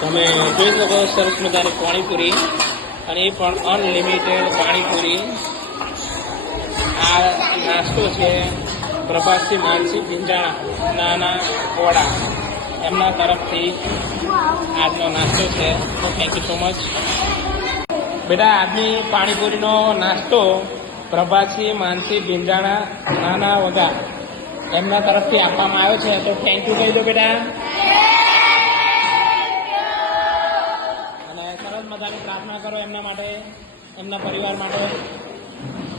તમે જોઈ શકો સરસ મજાની પાણીપુરી, અને એ પણ અનલિમિટેડ પાણીપુરી. આ નાસ્તો છે પ્રભાસથી માનસી ભીંજાણા નાના ઓડા, એમના તરફથી આજનો નાસ્તો છે. તો થેન્ક યુ સો મચ બેટા. આજની પાણીપુરીનો નાસ્તો પ્રભાસી માનસી ભીંજાણા નાના વગા એમના તરફથી આપવામાં આવ્યો છે. તો થેન્ક યુ કહી દો બેટા. અને સરસ મજાની પ્રાર્થના કરો એમના માટે, એમના પરિવાર માટે,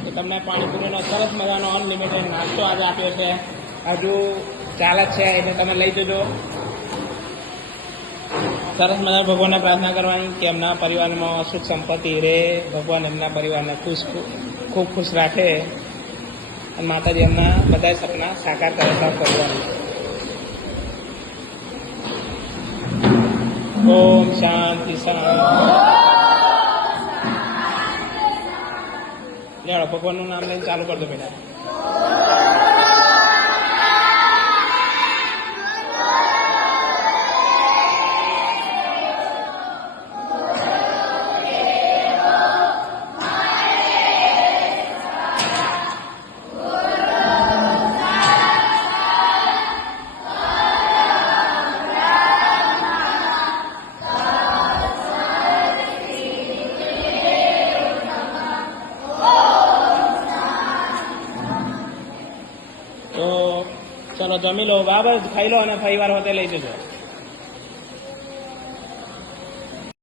કે તમને પાણીપુરીનો સરસ મજાનો અનલિમિટેડ નાસ્તો આજે આપ્યો છે. હજુ ચાલે જ છે એટલે તમે લઈ જજો. સરસ મજા ભગવાનને પ્રાર્થના કરવાની કે એમના પરિવારમાં સુખ સંપત્તિ રહે, ભગવાન એમના પરિવારને ખૂબ ખુશ રાખે, અને માતાજી એમના બધા સપના સાકાર કરે સૌ કરવાનું. ઓમ શાંતિ શાંતિ. લેવડો ભગવાનનું નામ લઈને ચાલુ કરી દો બેટા. તો ચલો જમી લો, બરાબર, ખાઈ લો, અને પરિવાર હોતે લઈ જજો.